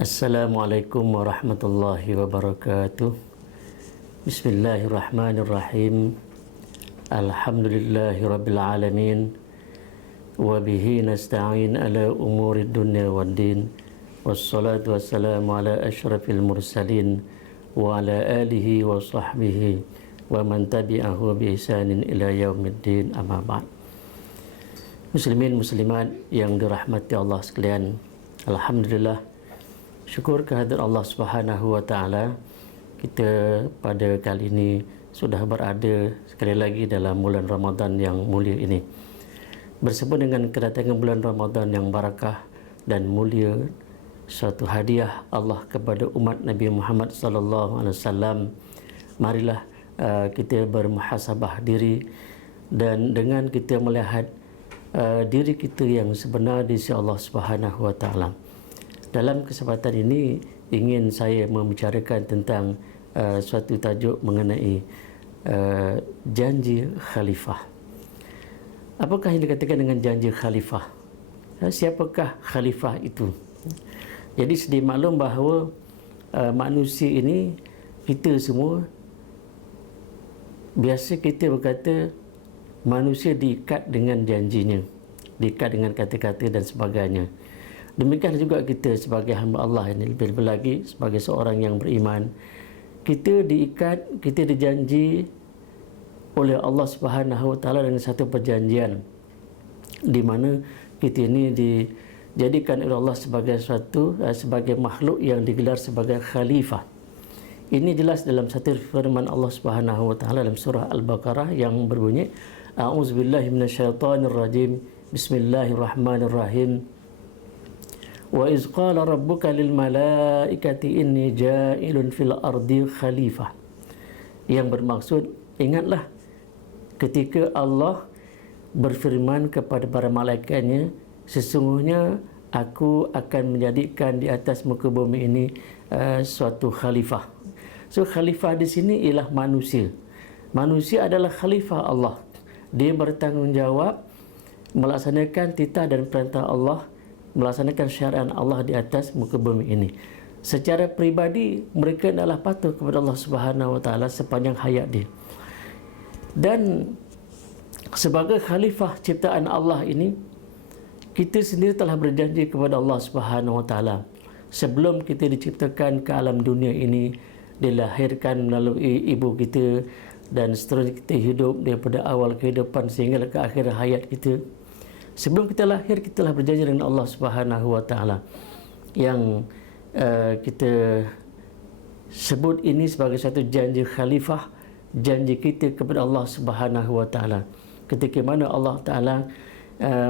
Assalamualaikum warahmatullahi wabarakatuh. Bismillahirrahmanirrahim. Alhamdulillahi rabbil alamin. Wa bihi nasta'in ala umuri dunya waddin. Wassalatu wassalamu ala asyrafil mursalin wa ala alihi wa sahbihi wa man tabi'ahu bi ihsanin ila yaumiddin, amma ba'd. Muslimin muslimat yang dirahmati Allah sekalian, alhamdulillah, syukur kehadirat Allah Subhanahu wa taala, kita pada kali ini sudah berada sekali lagi dalam bulan Ramadan yang mulia ini. Bersama dengan kedatangan bulan Ramadan yang barakah dan mulia, suatu hadiah Allah kepada umat Nabi Muhammad sallallahu alaihi wasallam, marilah kita bermuhasabah diri, dan dengan kita melihat diri kita yang sebenar di sisi Allah Subhanahu wa taala. Dalam kesempatan ini ingin saya membicarakan tentang suatu tajuk mengenai janji khalifah. Apakah yang dikatakan dengan janji khalifah? Siapakah khalifah itu? Jadi sedia maklum bahawa manusia ini, kita semua, biasa kita berkata manusia diikat dengan janjinya, diikat dengan kata-kata dan sebagainya. Demikian juga kita sebagai hamba Allah ini, lebih-lebih lagi sebagai seorang yang beriman, kita diikat, kita dijanji oleh Allah Subhanahu wa taala dengan satu perjanjian di mana kita ini dijadikan oleh Allah sebagai makhluk yang digelar sebagai khalifah. Ini jelas dalam satu firman Allah Subhanahu wa taala dalam surah Al-Baqarah yang berbunyi, A'udzubillahi minasyaitonirrajim. Bismillahirrahmanirrahim. Wa iz qala rabbuka lil malaikati inni ja'ilun fil ardi khalifah. Yang bermaksud, ingatlah ketika Allah berfirman kepada para malaikatnya, sesungguhnya aku akan menjadikan di atas muka bumi ini suatu khalifah. So khalifah di sini ialah manusia. Manusia adalah khalifah Allah. Dia bertanggungjawab melaksanakan titah dan perintah Allah, melaksanakan syariat Allah di atas muka bumi ini. Secara peribadi mereka adalah patuh kepada Allah Subhanahu wa taala sepanjang hayat dia. Dan sebagai khalifah ciptaan Allah ini, kita sendiri telah berjanji kepada Allah Subhanahu wa taala sebelum kita diciptakan ke alam dunia ini, dilahirkan melalui ibu kita, dan seterusnya kita hidup daripada awal kehidupan sehingga ke akhir hayat kita. Sebelum kita lahir, kita telah berjanji dengan Allah Subhanahu wa taala, yang kita sebut ini sebagai satu janji khalifah, janji kita kepada Allah Subhanahu wa taala. Ketika mana Allah taala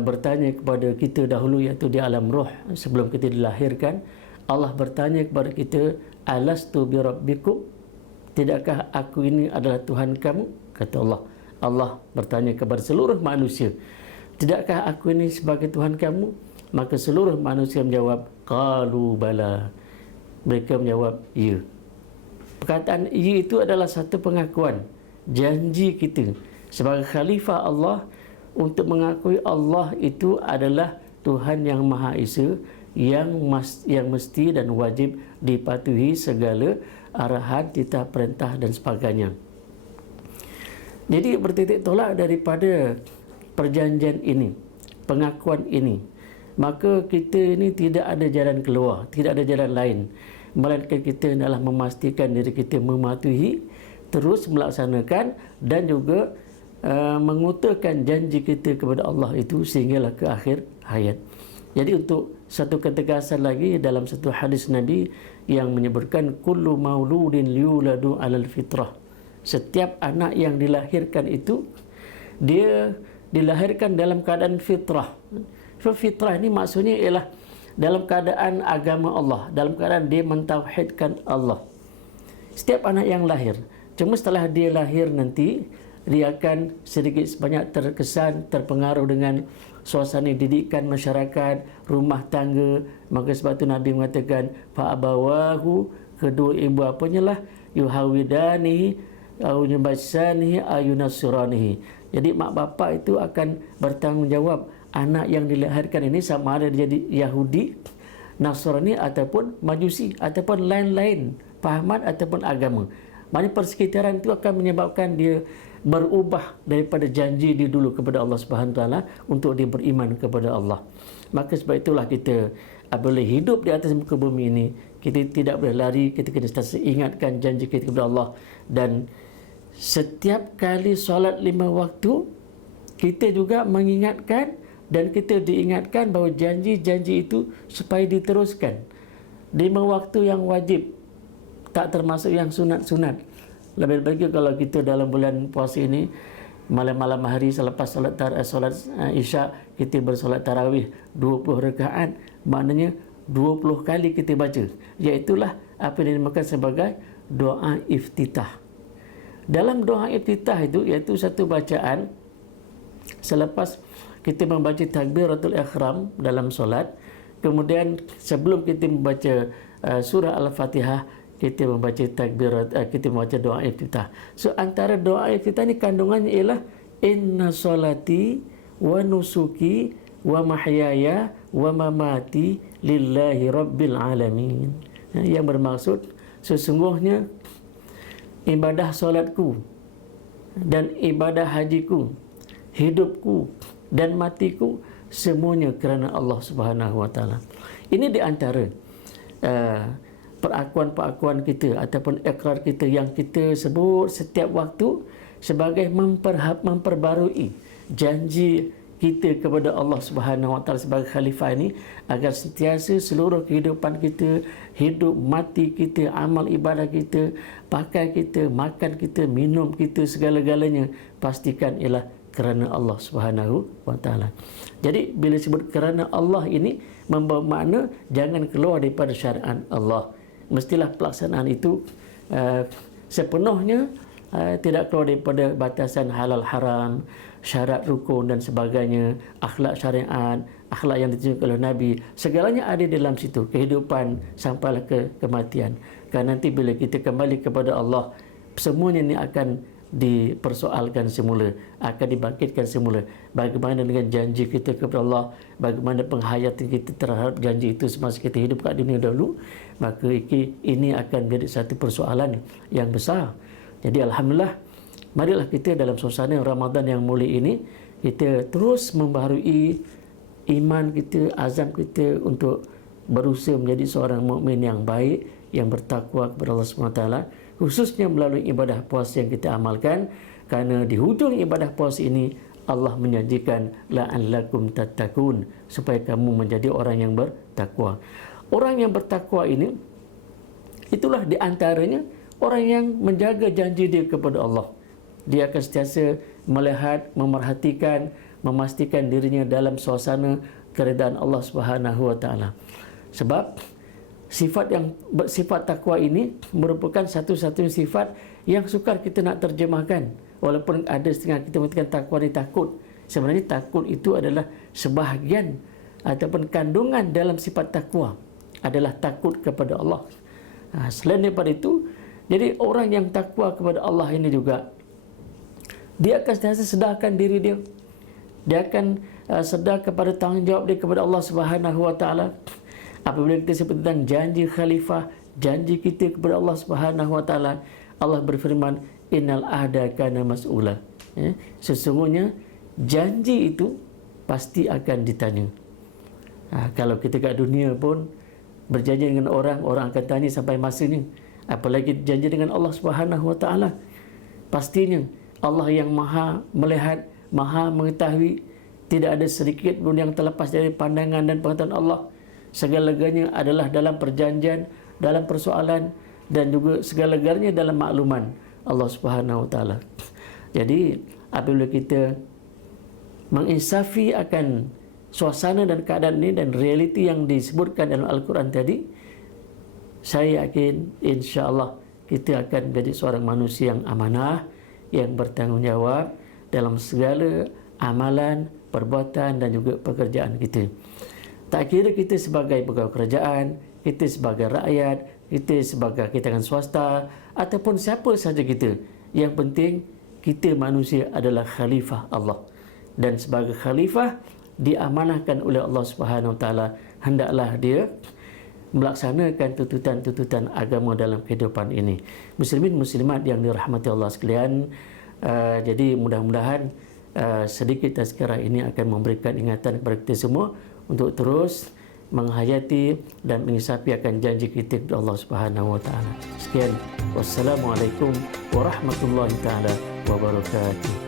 bertanya kepada kita dahulu, iaitu di alam roh, sebelum kita dilahirkan, Allah bertanya kepada kita, alastu bi rabbikum, tidakkah aku ini adalah Tuhan kamu? Kata Allah. Allah bertanya kepada seluruh manusia, tidakkah aku ini sebagai Tuhan kamu? Maka seluruh manusia menjawab, qalu bala. Mereka menjawab, ya. Perkataan ya itu adalah satu pengakuan janji kita sebagai khalifah Allah untuk mengakui Allah itu adalah Tuhan yang Maha Esa, yang mesti dan wajib dipatuhi segala arahan, titah, perintah dan sebagainya. Jadi bertitik tolak daripada perjanjian ini, pengakuan ini, maka kita ini tidak ada jalan keluar, tidak ada jalan lain, melainkan kita adalah memastikan diri kita mematuhi, terus melaksanakan, dan juga mengutarakan janji kita kepada Allah itu sehinggalah ke akhir hayat. Jadi untuk satu ketegasan lagi, dalam satu hadis Nabi yang menyebutkan, kullu mauludin yuladu alal fitrah, setiap anak yang dilahirkan itu dia dilahirkan dalam keadaan fitrah. Fitrah ini maksudnya ialah dalam keadaan agama Allah, dalam keadaan dia mentauhidkan Allah. Setiap anak yang lahir, cuma setelah dia lahir nanti, dia akan sedikit sebanyak terkesan, terpengaruh dengan suasana didikan masyarakat, rumah tangga. Maka sebab itu Nabi mengatakan, fa'abawahu, kedua ibu apanya lah, yuhawidanihi, au yubassanihi, ayunasiranihi. Jadi mak bapak itu akan bertanggungjawab anak yang dilahirkan ini sama ada dia jadi Yahudi Nasrani ataupun Majusi ataupun lain-lain fahaman ataupun agama. Maknanya persekitaran itu akan menyebabkan dia berubah daripada janji dia dulu kepada Allah Subhanahu Taala untuk dia beriman kepada Allah. Maka sebab itulah kita apabila hidup di atas muka bumi ini, kita tidak boleh lari, kita kena sentiasa ingatkan janji kita kepada Allah. Dan setiap kali solat 5 waktu, kita juga mengingatkan dan kita diingatkan bahawa janji-janji itu supaya diteruskan. 5 waktu yang wajib, tak termasuk yang sunat-sunat. Lebih-lebih kalau kita dalam bulan puasa ini, malam-malam hari selepas solat Isya, kita bersolat tarawih 20 rakaat, maknanya 20 kali kita baca. Iaitulah apa yang dinamakan sebagai doa iftitah. Dalam doa iftitah itu, iaitu satu bacaan selepas kita membaca takbiratul ihram dalam solat, kemudian sebelum kita membaca surah Al-Fatihah, kita membaca kita membaca doa iftitah. So antara doa iftitah ini kandungannya ialah inna solati wa nusuki wa mahyaya wa mamati lillahi rabbil alamin. Yang bermaksud sesungguhnya ibadah solatku dan ibadah hajiku, hidupku dan matiku semuanya kerana Allah Subhanahu Wa Taala. Ini di antara perakuan-perakuan kita ataupun ikrar kita yang kita sebut setiap waktu sebagai memperbarui janji kita kepada Allah Subhanahu Wa Taala sebagai khalifah ini, agar sentiasa seluruh kehidupan kita, hidup mati kita, amal ibadah kita, pakai kita, makan kita, minum kita, segala-galanya pastikan ialah kerana Allah Subhanahu Wa Taala. Jadi bila sebut kerana Allah ini membawa makna jangan keluar daripada syariat Allah. Mestilah pelaksanaan itu sepenuhnya tidak keluar daripada batasan halal haram, syarat rukun dan sebagainya, akhlak syariat, akhlak yang ditunjukkan oleh Nabi. Segalanya ada dalam situ, kehidupan sampailah ke kematian. Kerana nanti bila kita kembali kepada Allah, semuanya ini akan dipersoalkan semula, akan dibangkitkan semula. Bagaimana dengan janji kita kepada Allah, bagaimana penghayatan kita terhadap janji itu semasa kita hidup kat dunia dahulu, maka ini akan menjadi satu persoalan yang besar. Jadi alhamdulillah, marilah kita dalam suasana Ramadan yang mulia ini, kita terus membaharui iman kita, azam kita untuk berusaha menjadi seorang mukmin yang baik, yang bertakwa kepada Allah SWT, khususnya melalui ibadah puasa yang kita amalkan. Kerana di hujung ibadah puasa ini Allah menjanjikan la'allakum tattaqun, supaya kamu menjadi orang yang bertakwa. Orang yang bertakwa ini, itulah di antaranya orang yang menjaga janji dia kepada Allah. Dia akan sentiasa melihat, memerhatikan, memastikan dirinya dalam suasana keredaan Allah Subhanahu Wa Taala. Sebab sifat takwa ini merupakan satu-satunya sifat yang sukar kita nak terjemahkan. Walaupun ada setengah kita mengatakan takwa ni takut, sebenarnya takut itu adalah sebahagian ataupun kandungan dalam sifat takwa adalah takut kepada Allah. Selain daripada itu, jadi orang yang takwa kepada Allah ini juga, dia akan sentiasa sedarkan diri dia. Dia akan sedar kepada tanggungjawab dia kepada Allah Subhanahu Wa Taala. Apabila kita sebut tentang janji khalifah, janji kita kepada Allah Subhanahu Wa Taala, Allah berfirman, innal ahda kana mas'ula. Sesungguhnya janji itu pasti akan ditanya. Kalau kita kat dunia pun berjanji dengan orang, orang akan tanya sampai masanya. Apalagi janji dengan Allah Subhanahu Wa Taala. Pastinya Allah yang maha melihat, maha mengetahui, tidak ada sedikit pun yang terlepas dari pandangan dan pengetahuan Allah. Segala-galanya adalah dalam perjanjian, dalam persoalan, dan juga segala-galanya dalam makluman Allah Subhanahu Wa Taala. Jadi apabila kita menginsafi akan suasana dan keadaan ini dan realiti yang disebutkan dalam Al-Quran tadi, saya yakin insya-Allah kita akan menjadi seorang manusia yang amanah, yang bertanggungjawab dalam segala amalan, perbuatan dan juga pekerjaan kita. Tak kira kita sebagai pegawai kerajaan, kita sebagai rakyat, kita sebagai kitangan swasta ataupun siapa saja kita. Yang penting kita manusia adalah khalifah Allah. Dan sebagai khalifah diamanahkan oleh Allah Subhanahu Wa Taala, hendaklah dia melaksanakan tuntutan-tuntutan agama dalam kehidupan ini. Muslimin muslimat yang dirahmati Allah sekalian, jadi mudah-mudahan sedikit tazkirah ini akan memberikan ingatan kepada kita semua untuk terus menghayati dan mengisapi akan janji kita kepada Allah Subhanahu wa taala. Sekian, wassalamualaikum warahmatullahi taala wabarakatuh.